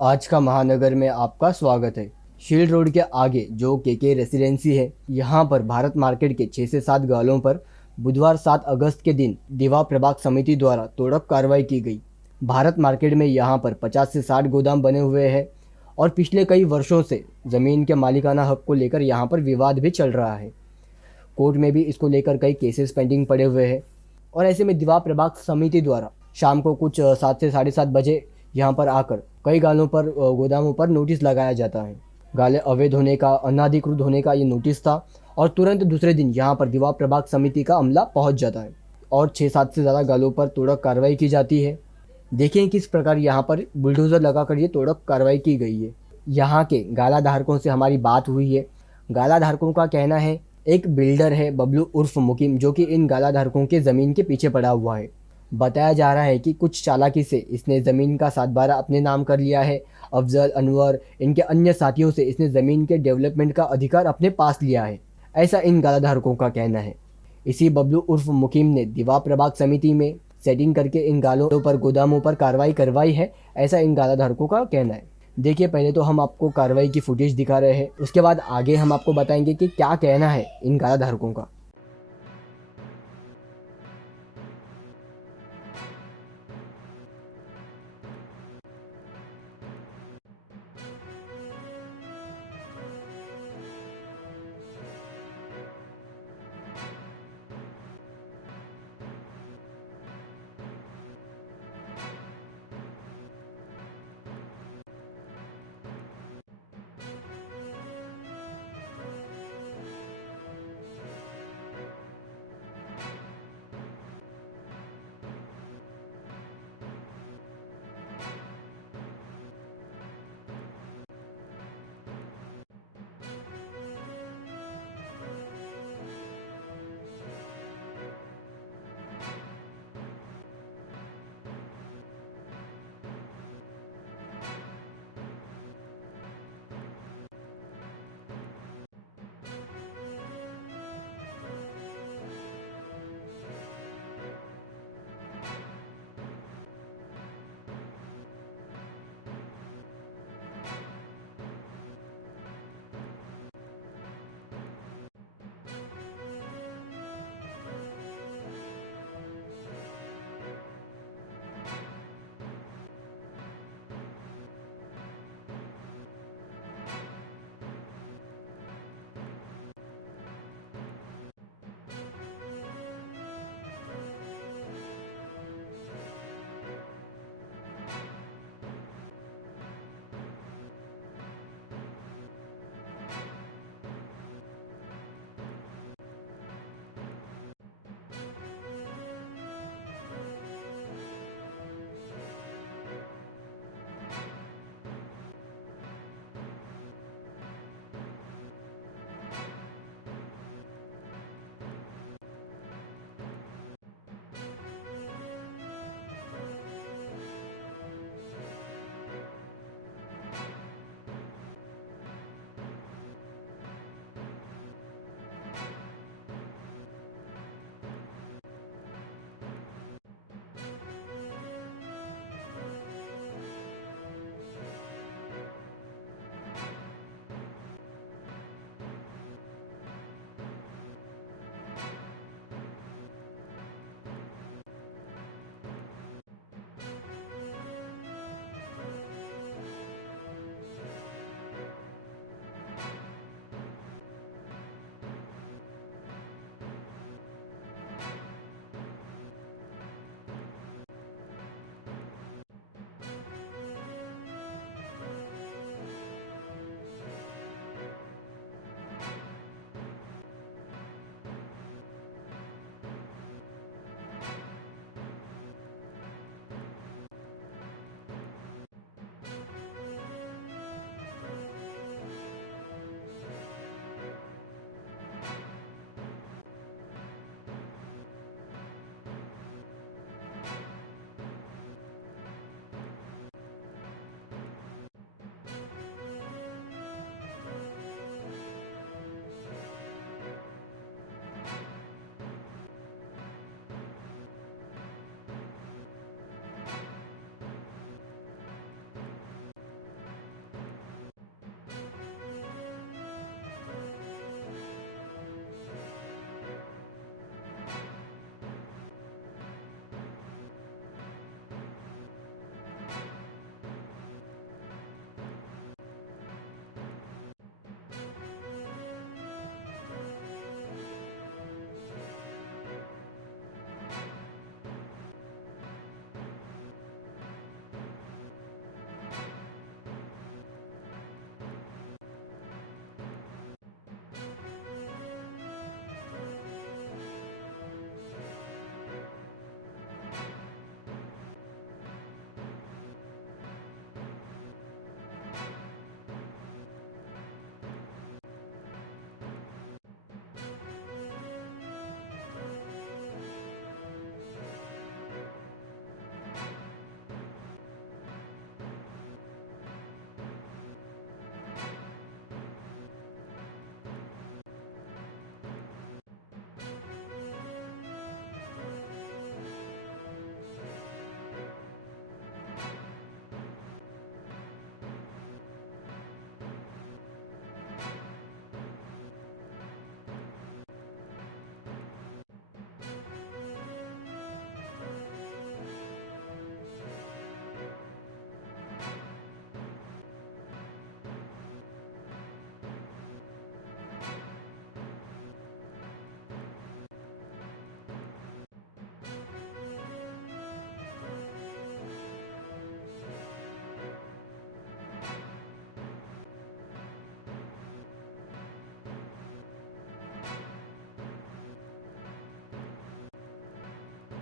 आज का महानगर में आपका स्वागत है। शील्ड रोड के आगे जो के रेसिडेंसी है, यहाँ पर भारत मार्केट के 6 से 7 गालों पर बुधवार 7 अगस्त के दिन दीवा प्रभाग समिति द्वारा तोड़क कार्रवाई की गई। भारत मार्केट में यहाँ पर 50 से 60 गोदाम बने हुए हैं और पिछले कई वर्षों से ज़मीन के मालिकाना हक को लेकर यहाँ पर विवाद भी चल रहा है। कोर्ट में भी इसको लेकर कई केसेस पेंडिंग पड़े हुए हैं और ऐसे में दीवा प्रभाग समिति द्वारा शाम को कुछ 7 से 7:30 बजे यहाँ पर आकर कई गालों पर गोदामों पर नोटिस लगाया जाता है। गाले अवैध होने का, अनाधिकृत होने का ये नोटिस था और तुरंत दूसरे दिन यहाँ पर दीवा प्रभाग समिति का अमला पहुँच जाता है और 6-7 से ज़्यादा गालों पर तोड़क कार्रवाई की जाती है। देखें किस प्रकार यहाँ पर बुलडोज़र लगाकर ये तोड़क कार्रवाई की गई है। यहाँ के गाला धारकों से हमारी बात हुई है। गाला धारकों का कहना है, एक बिल्डर है बबलू उर्फ मुकीम, जो कि इन गाला धारकों के ज़मीन के पीछे पड़ा हुआ है। बताया जा रहा है कि कुछ चालाकी से इसने ज़मीन का 7/12 अपने नाम कर लिया है। अफजल, अनवर, इनके अन्य साथियों से इसने ज़मीन के डेवलपमेंट का अधिकार अपने पास लिया है, ऐसा इन गाला धारकों का कहना है। इसी बबलू उर्फ मुकीम ने दीवा प्रभाग समिति में सेटिंग करके इन गालों पर, गोदामों पर कार्रवाई करवाई है, ऐसा इन गाला धारकों का कहना है। देखिए, पहले तो हम आपको कार्रवाई की फुटेज दिखा रहे हैं, उसके बाद आगे हम आपको बताएंगे कि क्या कहना है इन गाला धारकों का।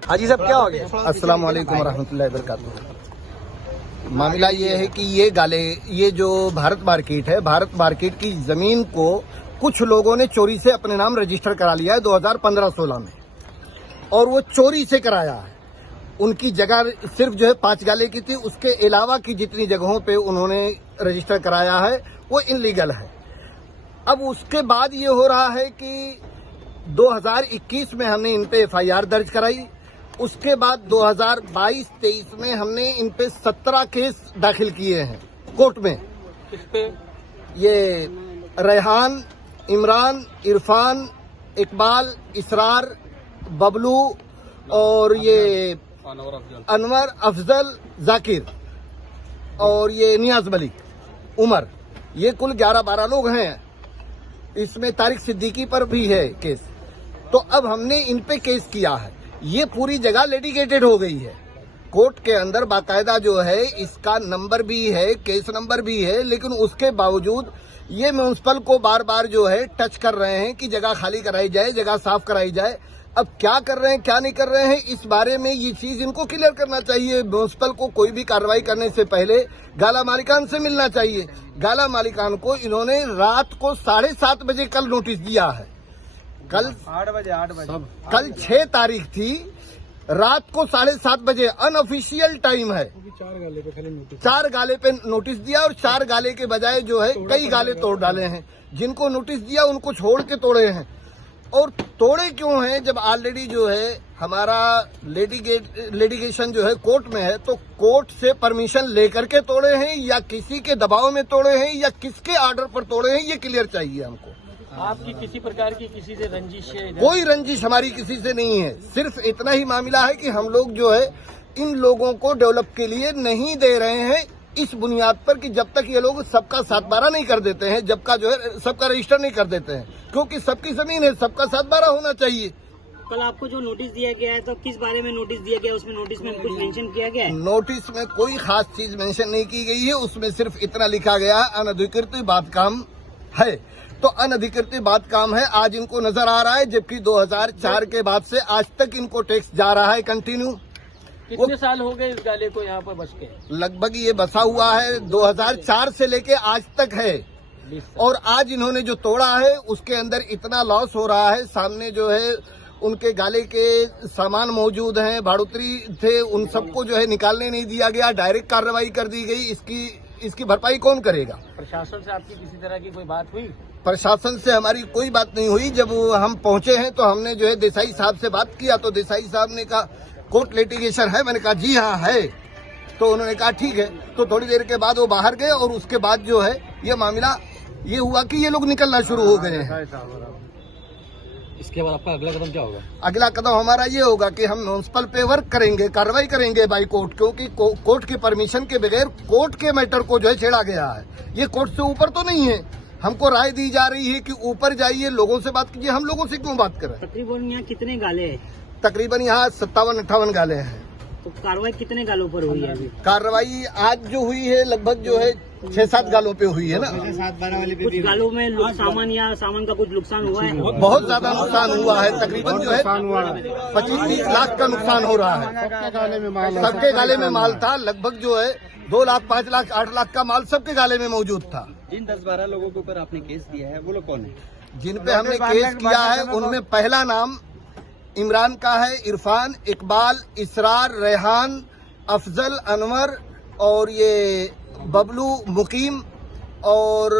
हाजी साहब क्या हो गया? अस्सलाम वालेकुम रहमतुल्लाहि वबरकातुहू। मामला ये है कि ये जो भारत मार्केट है, भारत मार्केट की जमीन को कुछ लोगों ने चोरी से अपने नाम रजिस्टर करा लिया है 2015-16 में, और वो चोरी से कराया है। उनकी जगह सिर्फ जो है 5 गाले की थी, उसके अलावा की जितनी जगहों पे उन्होंने रजिस्टर कराया है वो इनलीगल है। अब उसके बाद ये हो रहा है कि 2021 में हमने इन पे FIR दर्ज कराई, उसके बाद 2022-23 में हमने इन पे 17 केस दाखिल किए हैं कोर्ट में। किस पे? ये रेहान, इमरान, इरफान, इकबाल, इसरार, बबलू और ये अनवर, अफजल, जाकिर और ये नियाज मलिक, उमर, ये कुल 11-12 लोग हैं। इसमें तारिक सिद्दीकी पर भी है केस। तो अब हमने इन पे केस किया है। ये पूरी जगह लिटिगेटेड हो गई है कोर्ट के अंदर, बाकायदा जो है इसका नंबर भी है, केस नंबर भी है, लेकिन उसके बावजूद ये म्यूनिसिपल को बार बार जो है टच कर रहे हैं कि जगह खाली कराई जाए, जगह साफ कराई जाए। अब क्या कर रहे हैं क्या नहीं कर रहे हैं, इस बारे में ये चीज इनको क्लियर करना चाहिए। म्यूनिसिपल को कोई भी कार्रवाई करने से पहले गाला मालिकान से मिलना चाहिए। गाला मालिकान को इन्होंने रात को 7:30 बजे कल नोटिस दिया है। कल 8 बजे कल 6 तारीख थी, रात को 7:30 बजे अनऑफिशियल टाइम है। 4 गाले पे नोटिस दिया और 4 गाले के बजाय जो है कई गाले तोड़ डाले हैं। जिनको नोटिस दिया उनको छोड़ के तोड़े हैं। और तोड़े क्यों हैं? जब ऑलरेडी जो है हमारा लिटिगेशन जो है कोर्ट में है, तो कोर्ट से परमिशन लेकर के तोड़े हैं या किसी के दबाव में तोड़े हैं या किसके ऑर्डर पर तोड़े हैं, ये क्लियर चाहिए हमको। आपकी किसी प्रकार की किसी से रंजिश है? कोई रंजिश हमारी किसी से नहीं है। सिर्फ इतना ही मामला है कि हम लोग जो है इन लोगों को डेवलप के लिए नहीं दे रहे हैं, इस बुनियाद पर कि जब तक ये लोग सबका 7/12 नहीं कर देते हैं, जब का जो है सबका रजिस्टर नहीं कर देते हैं, क्योंकि सबकी जमीन है, सबका 7/12 होना चाहिए। कल आपको जो नोटिस दिया गया है, तो किस बारे में नोटिस दिया गया? उसमें नोटिस में कुछ मेंशन किया गया है? नोटिस में कोई खास चीज मेंशन नहीं की गई है। उसमें सिर्फ इतना लिखा गया है अनधिकृत बात काम है। तो अनधिकृत बात काम है आज इनको नजर आ रहा है, जबकि 2004 के बाद से आज तक इनको टैक्स जा रहा है कंटिन्यू। कितने साल हो गए इस गाले को यहाँ पर बस के? लगभग ये बसा हुआ है 2004 से लेके आज तक है। और आज इन्होंने जो तोड़ा है उसके अंदर इतना लॉस हो रहा है। सामने जो है उनके गाले के सामान मौजूद हैं, भाड़ुतरी थे, उन सबको जो है निकालने नहीं दिया गया, डायरेक्ट कार्रवाई कर दी गई। इसकी भरपाई कौन करेगा? प्रशासन से आपकी किसी तरह की कोई बात हुई? प्रशासन से हमारी कोई बात नहीं हुई। जब हम पहुंचे हैं तो हमने जो है देसाई साहब से बात किया, तो देसाई साहब ने कहा कोर्ट लिटिगेशन है। मैंने कहा जी हाँ है। तो उन्होंने कहा ठीक है। तो थोड़ी देर के बाद वो बाहर गए और उसके बाद जो है ये मामला ये हुआ कि ये लोग निकलना शुरू हो गए हैं। इसके बाद आपका अगला कदम क्या होगा? अगला कदम हमारा ये होगा कि हम म्यूनिसिपल पे वर्क करेंगे, कार्रवाई करेंगे बाई कोर्ट, क्योंकि कोर्ट की परमिशन के बगैर कोर्ट के मैटर को जो है छेड़ा गया है। ये कोर्ट से ऊपर तो नहीं है। हमको राय दी जा रही है कि ऊपर जाइए, लोगों से बात कीजिए। हम लोगों से क्यों बात करें? तकरीबन यहाँ कितने गाले हैं? तकरीबन यहाँ 57-58 गाले हैं। तो कार्रवाई कितने गालों पर हुई है अभी? कार्रवाई आज जो हुई है लगभग जो है 6-7 गालों पे हुई है ना। कुछ गालों में सामान का कुछ नुकसान हुआ है? बहुत ज्यादा नुकसान हुआ है। तकरीबन जो है 25-30 लाख का नुकसान हो रहा है। सबके गाले में माल था। लगभग जो है 2 लाख, 5 लाख, 8 लाख का माल सबके गाले में मौजूद था। जिन 10-12 लोगों के ऊपर आपने केस दिया है वो लोग कौन है? जिन पे हमने केस किया है उनमें पहला नाम इमरान का है, इरफान, इकबाल, इसरार, रेहान, अफजल, अनवर और ये बबलू, मुकीम और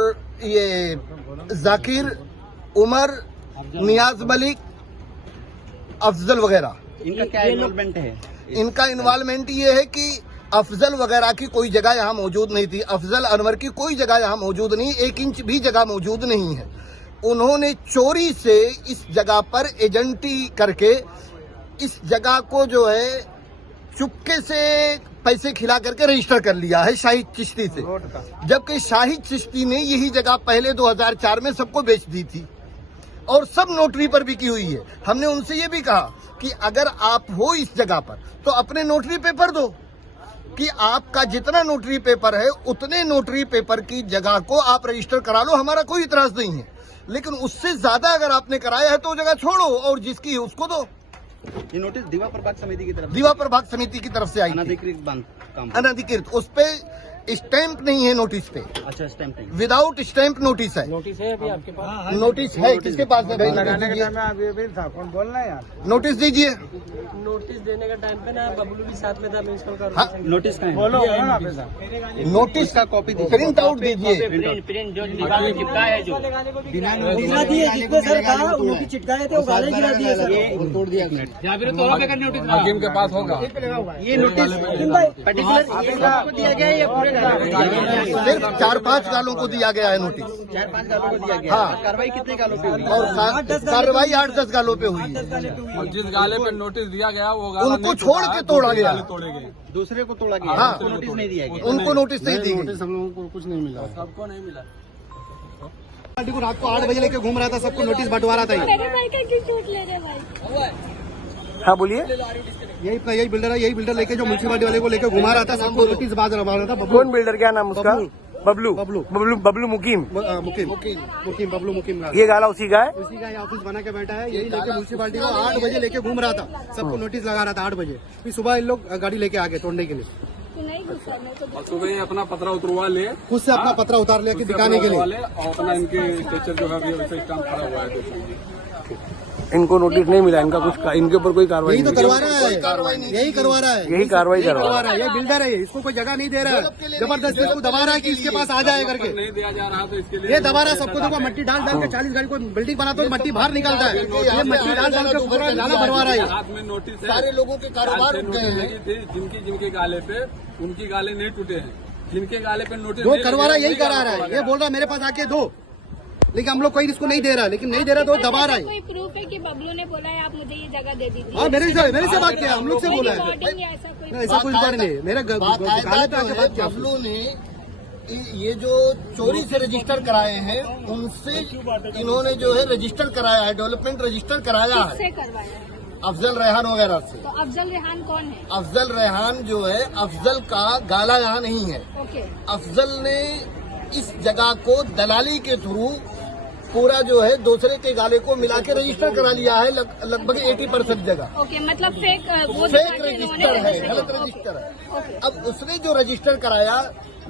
ये जाकिर, उमर, नियाज मलिक, अफजल वगैरह। इनका क्या इन्वॉल्वमेंट है? इनका इन्वॉल्वमेंट ये है कि अफजल वगैरह की कोई जगह यहाँ मौजूद नहीं थी। अफजल, अनवर की कोई जगह यहाँ मौजूद नहीं, 1 इंच भी जगह मौजूद नहीं है। उन्होंने चोरी से इस जगह पर एजेंटी करके इस जगह को जो है चुपके से पैसे खिला करके रजिस्टर कर लिया है शाहिद चिश्ती से, जबकि शाहिद चिश्ती ने यही जगह पहले 2004 में सबको बेच दी थी और सब नोटरी पर बिकी हुई है। हमने उनसे ये भी कहा कि अगर आप हो इस जगह पर तो अपने नोटरी पेपर दो, कि आपका जितना नोटरी पेपर है उतने नोटरी पेपर की जगह को आप रजिस्टर करा लो, हमारा कोई इतराज नहीं है। लेकिन उससे ज्यादा अगर आपने कराया है तो जगह छोड़ो और जिसकी है उसको दो। ये नोटिस दीवा प्रभाग समिति की तरफ दीवा प्रभाग समिति की तरफ से आई थी। अनधिकृत बांध काम। अनधिकृत, उस पे स्टैंप नहीं है नोटिस पे, अच्छा स्टैम्प नहीं। विदाउट स्टैम्प नोटिस है। नोटिस है अभी आपके पास? नोटिस है, किसके पास है भाई? नोटिस दीजिए। नोटिस देने का टाइम पे ना बबलू भी साथ में था म्यूनसिपल का। हाँ, नोटिस का है? नोटिस का कॉपी प्रिंट आउट दीजिए। प्रिंट जो दीवार में चिपका है जो गिरा दिए जितने सर कहा उनकी चिटकाए थे वो गाले गिरा दिए सर। तोड़ दिया हकीम के पास होगा। ये नोटिस पर्टिकुलर दिया गया है या पूरे सिर्फ 4-5 गालों को दिया गया है नोटिस। 4-5 गालों को दिया गया? हाँ। कार्रवाई कितने गालों पे हुई? और कार्रवाई 8-10 गालों पे हुई है। और जिस गाले पे नोटिस दिया गया वो गाला उनको नहीं छोड़ टूटा, के तोड़ा गया। गाले तोड़े गए। दूसरे को तोड़ा गया? हाँ। उनको नोटिस नहीं दिया गया? उनको नोटिस नहीं दी गई। हम लोगों को कुछ नहीं मिला। सबको नहीं मिला। पार्टी को रात को 8 बजे लेके घूम रहा था, सबको नोटिस बंटवा रहा था। मेरे भाई का क्यों चोट ले रहे भाई? हाँ बोलिए। यही बिल्डर है, यही बिल्डर लेके जो म्यूनसिपालिटी वाले को लेके घुमा रहा था, सबको नोटिस बाज रहा था। कौन बिल्डर, क्या नाम उसका? बबलू बबलू बबलू बबलू मुकीम। मुकीम बबलू मुकीम का ये गाला उसी का है। उसी का ऑफिस बना के बैठा है। यही लेके म्यूनसिपालिटी को 8 बजे लेके घूम रहा था, सबको नोटिस लगा रहा था 8 बजे। फिर सुबह इन लोग गाड़ी लेके आ गए तोड़ने के लिए। तू नहीं घुसा, मैं तो और सुबह अपना पतरा उतरवा ले, खुद से अपना पत्रा उतार लिया कि दिखाने के लिए। और अपना इनके स्ट्रक्चर जो है वैसे काम खड़ा हुआ है। इनको नोटिस नहीं मिला, इनका कुछ इनके ऊपर कोई कार्रवाई यही तो नहीं करवा रहा है, यही करवा रहा है, यही कार्रवाई करवा रहा है। ये बिल्डर है, इसको कोई जगह नहीं दे रहा है। जबरदस्ती इसको दबा रहा है कि इसके पास आ जाए करके। नहीं दिया जा रहा तो इसके लिए ये दबा रहा है सबको। देखो मट्टी डाल के 40 गाड़ी को बिल्डिंग बनाता है, मट्टी बाहर निकलता है। ये मट्टी डाल के पूरा नाला भरवा रहा है। हाथ में नोटिस है। सारे लोगों के कारोबार रुक गए हैं। जिनके गाले पे उनकी गाले नहीं टूटे हैं, जिनके गाले पे नोटिस जो करवा रहा है यही करा रहा है। ये बोल रहा है मेरे पास आके दो, लेकिन हम लोग कोई इसको नहीं दे रहा, लेकिन नहीं दे रहा तो दबा रहा है। कोई प्रूफ है कि बबलू ने बोला है आप मुझे ये जगह दे दीजिए? हाँ मेरे से बात किया, हम लोग से बोला है। रिकॉर्डिंग या ऐसा कोई? ऐसा कुछ बात नहीं, मेरे गाले पे आके बात किया। बबलू ने ये जो चोरी से रजिस्टर कराए हैं उनसे इन्होंने जो है रजिस्टर कराया है, डेवलपमेंट रजिस्टर कराया है किससे करवाया है? अफजल रेहान वगैरह से। तो अफजल रेहान कौन है? अफजल रेहान जो है, अफजल का गाला यहाँ नहीं है। ओके, अफजल ने इस जगह को दलाली के थ्रू पूरा जो है दूसरे के गाले को मिला के रजिस्टर करा लिया है, लगभग 80% जगह। ओके, मतलब फेक वो फेक दिखा के इन्होंने रजिस्टर है, register गलत किया। रजिस्टर है। ओके। अब उसने जो रजिस्टर कराया,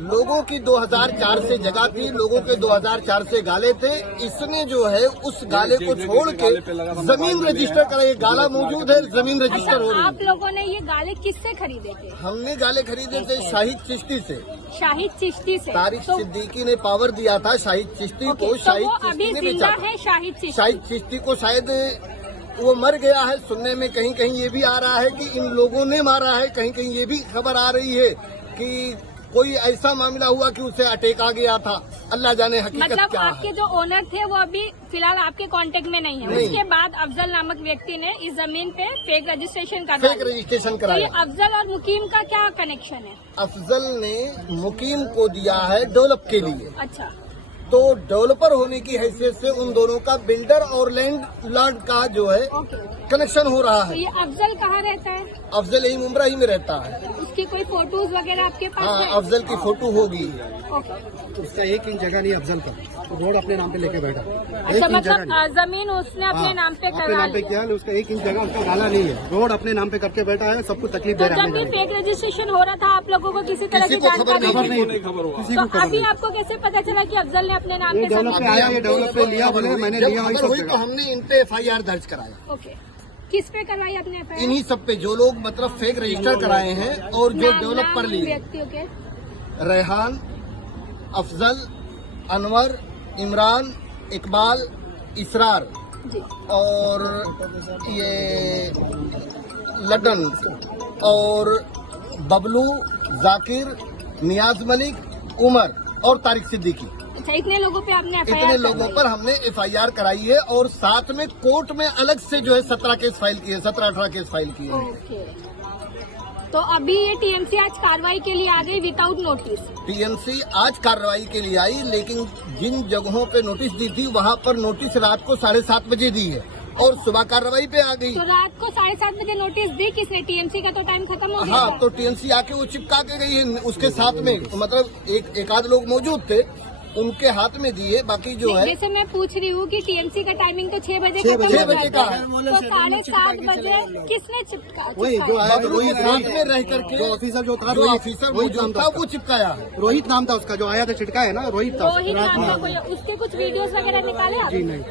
लोगों की 2004 से जगह थी, लोगों के 2004 से गाले थे। इसने जो है उस गाले को छोड़ के जमीन रजिस्टर कराई। गाला मौजूद है, जमीन रजिस्टर हो रही आप है। लोगों ने ये गाले किससे खरीदे थे? हमने गाले खरीदे थे शाहिद चिश्ती से। शाहिद चिश्ती से। तारिक तो सिद्दीकी ने पावर दिया था शाहिद चिश्ती ओके, को। तो शाहिद वो चिश्ती अभी ने जिंदा बेचा था। है शाहिद चिश्ती? शाहिद चिश्ती को शायद वो मर गया है। सुनने में कहीं कहीं ये भी आ रहा है कि इन लोगों ने मारा है। कहीं कहीं ये भी खबर आ रही है कि कोई ऐसा मामला हुआ कि उसे अटैक आ गया था। अल्लाह जाने हकीकत मतलब क्या आपके है। जो ओनर थे वो अभी फिलहाल आपके कांटेक्ट में नहीं है? नहीं। उसके बाद अफजल नामक व्यक्ति ने इस जमीन पे फेक रजिस्ट्रेशन फेक करवाया। रजिस्ट्रेशन तो ये कराया। अफजल और मुकीम का क्या कनेक्शन है? अफजल ने मुकीम को दिया है डेवलप के लिए, अच्छा, तो डेवलपर होने की हैसियत से उन दोनों का बिल्डर और लैंड लॉर्ड का जो है ओके ओके। कनेक्शन हो रहा तो है। ये अफजल कहाँ रहता है? अफजल यही मुंब्रा ही में रहता है। उसकी कोई फोटोज वगैरह आपके पास हाँ, है? अफजल की फोटो होगी। ओके। उसका 1 इंच जगह नहीं अफजल का, रोड अपने नाम पे लेके बैठा। अच्छा, मतलब जमीन उसने अपने नाम पे अपने करवा नाम पे ली। किया, उसका 1 इंच जगह उसका गाला नहीं है। रोड अपने नाम पे करके बैठा है, सबको तकलीफ तो दे रहा जब भी है। फेक रजिस्ट्रेशन हो रहा था आप लोगों को किसी तरह किसी की को खबर जानकारी खबर नहीं? नहीं, खबर हुआ। किसी को तो खबर अभी नहीं। आपको कैसे पता चला कि अफजल ने अपने नाम ये पे डेवलप सब? पे आया, ये डेवलप पे लिया, बोले मैंने जब लिया वही खबर सब हुई तो जगह। हमने इन पे FIR दर्ज कराया। ओके, किस पे करवाई आपने FIR? इन्हीं सब पे जो लोग मतलब फेक रजिस्टर कराए हैं और जो डेवलप पर लिए, व्यक्तियों के? रेहान, अफजल, अनवर, इमरान, इकबाल, इसरार जी। और ये लड्डन और बबलू, जाकिर, नियाज मलिक, उमर और तारिक सिद्दीकी। अच्छा, इतने लोगों पे आपने FIR इतने लोगों करवाई? पर हमने FIR कराई है और साथ में कोर्ट में अलग से जो है 17 केस फाइल किए, 17-18 केस फाइल किए हैं। ओके, तो अभी ये TMC आज कार्रवाई के लिए आ गई विदाउट नोटिस? TMC आज कार्रवाई के लिए आई, लेकिन जिन जगहों पे नोटिस दी थी वहां पर नोटिस रात को 7:30 बजे दी है और सुबह कार्रवाई पे आ गई। तो रात को 7:30 बजे नोटिस दी किसने? TMC का तो टाइम खत्म हो गया हाँ, था। तो TMC आके वो चिपका के गई है उसके साथ में। मतलब एक आध लोग मौजूद थे, उनके हाथ में दिए, बाकी जो है जैसे मैं पूछ रही हूँ कि टीएमसी का टाइमिंग तो 6 बजे 6 खत्म बजे हो का जाता है। तो 7:30 बजे किसने चिपका वही जो आया था, बबलू के साथ में रह करके जो ऑफिसर जो था, जो रोहित- ऑफिसर रोहित नाम मौजूद था था उसका। वो चिपकाया है। रोहित नाम था उसका, जो आया था छिटका है ना, रोहित था। रोहित नाम का कोई उसके कुछ वीडियोस वगैरह निकाले आप? जी नहीं।